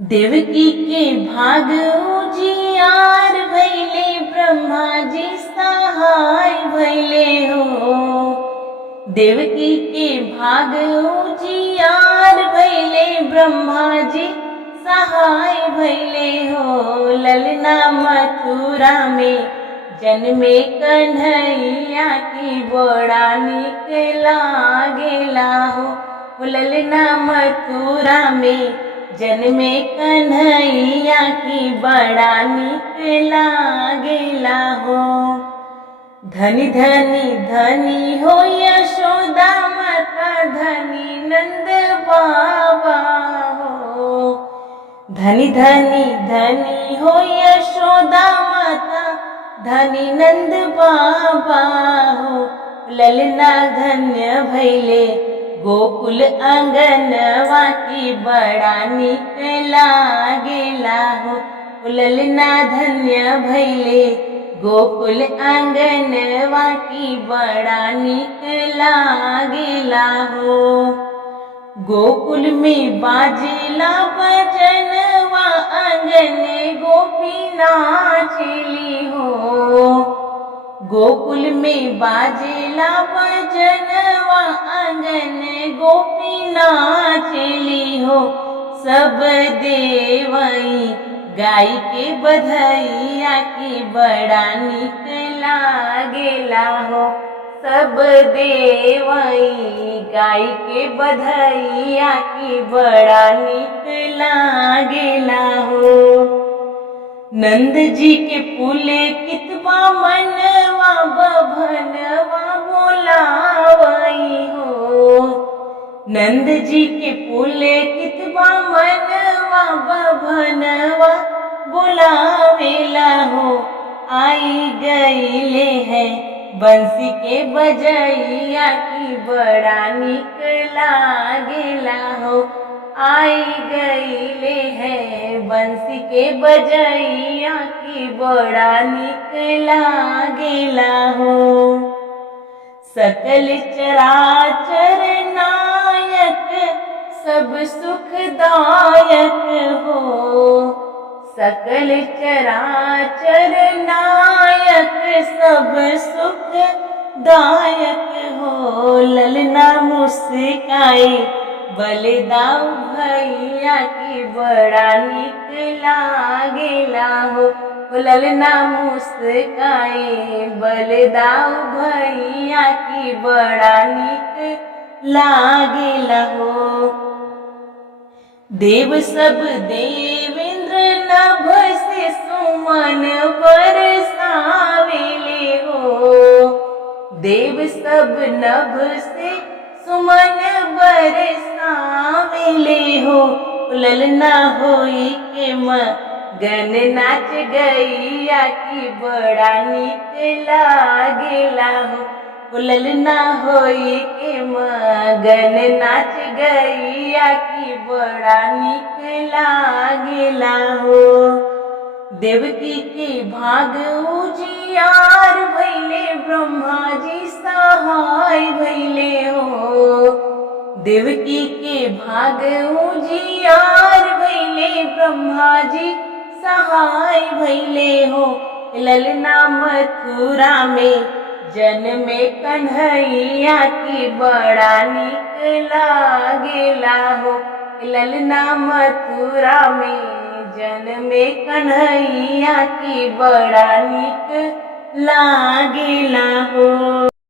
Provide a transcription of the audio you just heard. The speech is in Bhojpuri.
देवकी के भाग उजियार भैले, ब्रह्मा जी सहाय भैले हो। देवकी के भाग उजियार भैले, ब्रह्मा जी सहाय भैले हो। ललना मथुरा में जन्मे कन्हैया की बड़ा निक लागेला हो। ललना मथुरा में जन्मे कन्हैया की बड़ा निक लागेला हो। धनी धनी धनी हो यशोदा माता, धनी नंद बाबा हो। धनी धनी धनी हो यशोदा माता, धनी नंद बाबा हो। ललना धन्य भैले गोकुल आंगनवा की बड़ा निक लागेला हो। ललना धन्य भैले गोकुल आंगनवा की बड़ा निक लागेला हो। गोकुल में बाजेला बजनवा, आंगन गोपी नाचली हो। गोकुल में बाजेला बजनवा, आंगन गोपी नाचली हो। सब देवई गाय के बधैया की बड़ा निक लागेला हो। सब देवई गाय के बधैया की बड़ा निक लागेला हो। नंद जी के पुले कितवा मनवा, बभनवा बोलावई हो। नंद जी के पुले कितवा मनवा, बभनवा बोलावेला हो। आई गईले है बंसी के बजैया की बड़ा निक लागेला हो। आई गईले है बंसी के बजैया की बड़ा निक लागेला हो। सकल चराचर नायक सब सुखदायक हो। सकल चराचर नायक सब सुखदायक हो। ललना मुस्काई बलदाऊ भैया की बड़ा निक लागेला हो। ललना मुस्काई बलदाऊ भैया की बड़ा निक लागेला हो। देव सब देवेंद्र नभ से सुमन बरसावेले हो। देव सब नभ से सुमन बरसावेले हो। ललना होई के मगन नाच गैया की बड़ा निक लागेला हो। ललना होई के मगन नाच गैया की बड़ा निक लागेला हो। देवकी के भाग उजियार भैले, ब्रह्मा जी सहाय भैले हो। देवकी के भाग उजियार भैले, ब्रह्मा जी सहाय भैले हो। ललना मथुरा में जन्मे कन्हैया की बड़ा निक लागेला हो। ललना मथुरा में जन्मे कन्हैया की बड़ा निक लागेला हो।